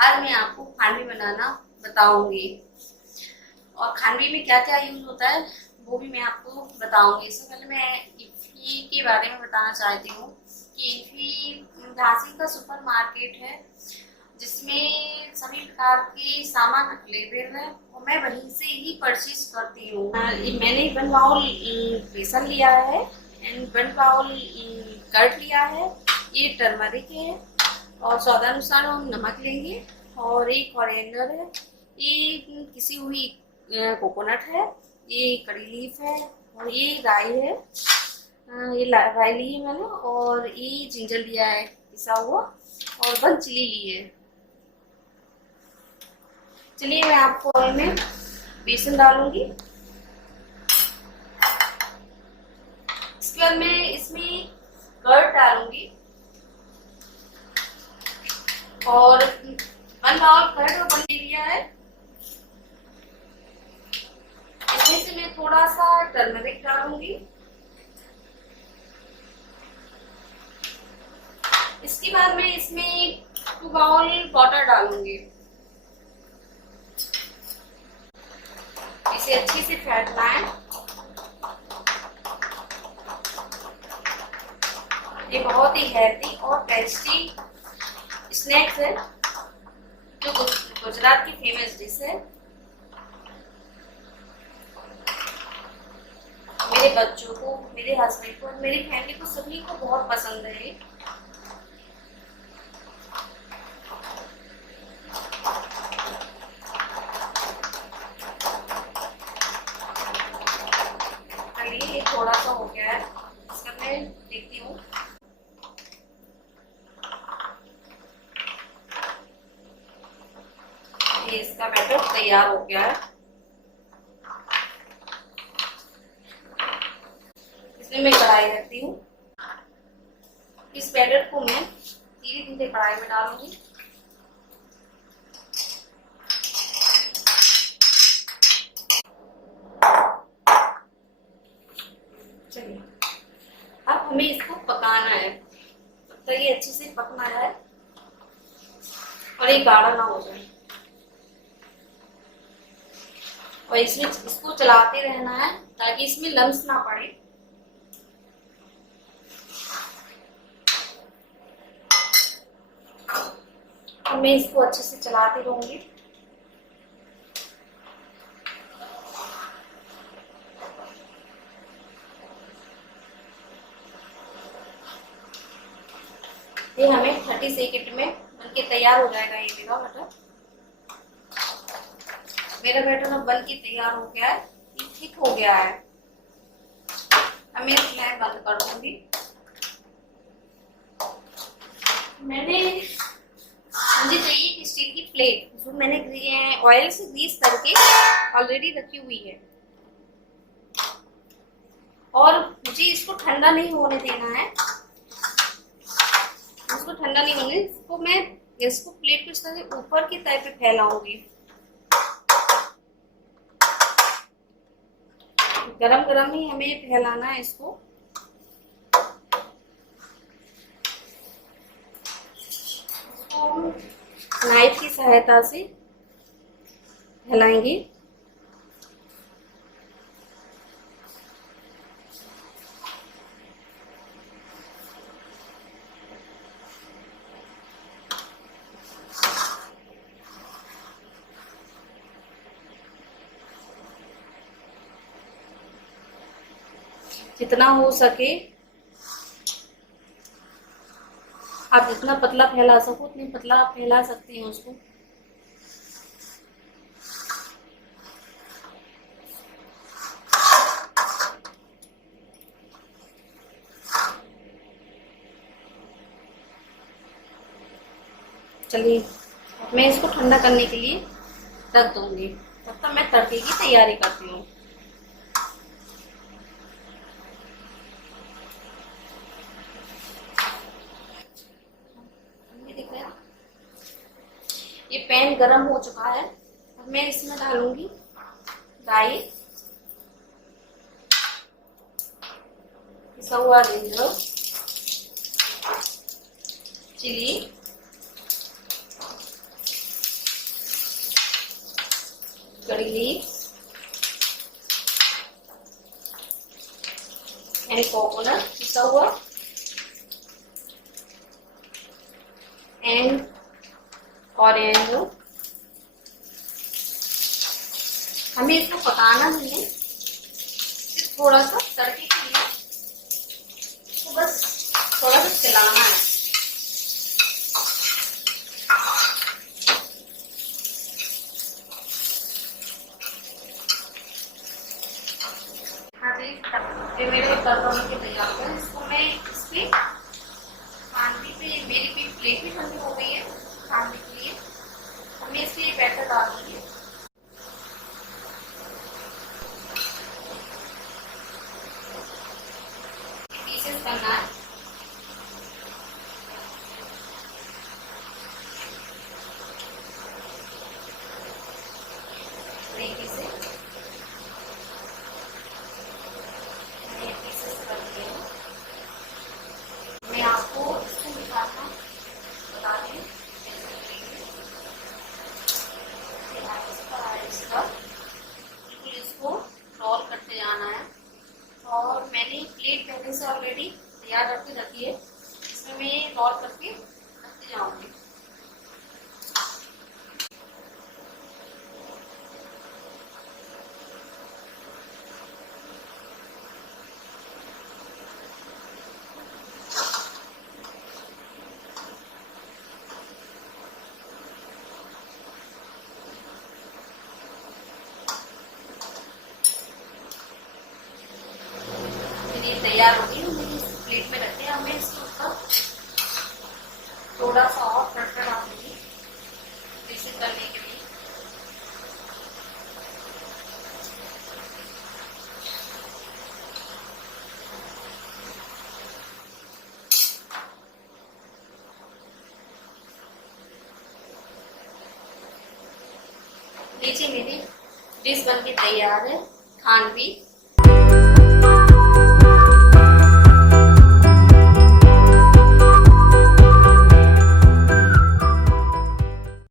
आज मैं आपको खांडवी बनाना बताऊंगी और खांडवी में क्या क्या यूज होता है वो भी मैं आपको बताऊंगी। इससे पहले मैं इन्फी के बारे में बताना चाहती हूँ कि इन्फी झांसी का सुपर मार्केट है जिसमें सभी प्रकार के सामान अवेलेबल है और मैं वहीं से ही परचेज करती हूँ। मैंने 1 बाउल बेसन लिया है एंड 1 बाउल कर्ड लिया है। ये टर्मरिक है और स्वादानुसार हम नमक लेंगे और एक कोरिएंडर है, ये किसी हुई कोकोनट है, ये कड़ी लीफ है और ये राई है। ये राई ली है मैंने और ये जिंजर लिया है पिसा हुआ और 1 चिली ली है। चलिए मैं आपको में बेसन डालूंगी। इसके बाद मैं इसमें कर्ड डालूंगी और 1 बाउल कर्ड और 1 लिया है। इसमें से मैं थोड़ा सा टर्मरिक डालूंगी। इसके बाद मैं इसमें 2 बाउल वाटर डालूंगी। इसे अच्छे से फेंटना है। ये बहुत ही हेल्दी और टेस्टी स्नैक्स है जो गुजरात की फेमस डिश है। मेरे बच्चों को, मेरे हस्बैंड को, मेरी फैमिली को, सभी को बहुत पसंद है। ये थोड़ा सा हो गया है, इसका मैं देखती हूँ। ये इसका बैटर तैयार हो गया है। इसमें मैं कढ़ाई रखती हूँ। इस बैटर को मैं धीरे धीरे कढ़ाई में डालूंगी। चलिए अब हमें इसको पकाना है, तब तक ये अच्छे से पकना है और ये गाढ़ा ना हो जाए। और इसमें इसको चलाते रहना है ताकि इसमें लम्स ना पड़े। और मैं इसको अच्छे से चलाती रहूंगी। ये हमें 30 सेकंड में बनके तैयार हो जाएगा। ये मेरा बैटर अब बन के तैयार हो गया है। ये ठीक हो गया है। अब मैं फ्लेम बंद कर दूंगी। मुझे चाहिए कि स्टील की प्लेट जो मैंने ऑयल से ग्रीस करके ऑलरेडी रखी हुई है और मुझे इसको ठंडा नहीं होने देना है। इसको ठंडा नहीं होने, इसको प्लेट को इस तरह से ऊपर की तरफ पे फैलाऊंगी। गरम गरम ही हमें फैलाना है इसको। नाइफ की सहायता से फैलाएंगे। जितना हो सके आप जितना पतला फैला सको उतनी पतला आप फैला सकते हैं उसको। चलिए मैं इसको ठंडा करने के लिए रख दूंगी। तब तक मैं तड़के की तैयारी करती हूँ। ये पैन गरम हो चुका है। अब मैं इसमें डालूंगी राई, पिसा हुआ जिंजर, चिली, कड़ी लीव्स एंड कोकोनट पिसा हुआ एंड ऑरिगेनो। हमें इसको पकाना नहीं है, सिर्फ थोड़ा सा तड़के के लिए तो बस थोड़ा सा चलाना है। हाँ जी, ये मेरे को तड़का के तैयार है। इसको मैं इसके खांडवी पे, मेरी भी प्लेट भी ठंडी हो गई है खांडवी के लिए, हमें इसके बैटर डाल देंगे। पीसेस करना है, तरीके से मैं पीसेस करती हूँ। मैं आपको इसको निकालना बता दी, इसका बिल्कुल इसको रोल करते जाना है। और मैंने प्लेट पहले से ऑलरेडी तैयार रख के रखी है, इसमें मैं रोल करके रखते जाऊंगी। ये तैयार हो गई, मैंने इस प्लेट में रखे हैं। हमें इसके ऊपर थोड़ा सा और तड़का डाल दूंगी इसे तलने के लिए। लीजिए, मेरी डिश बनके तैयार है, खांडवी।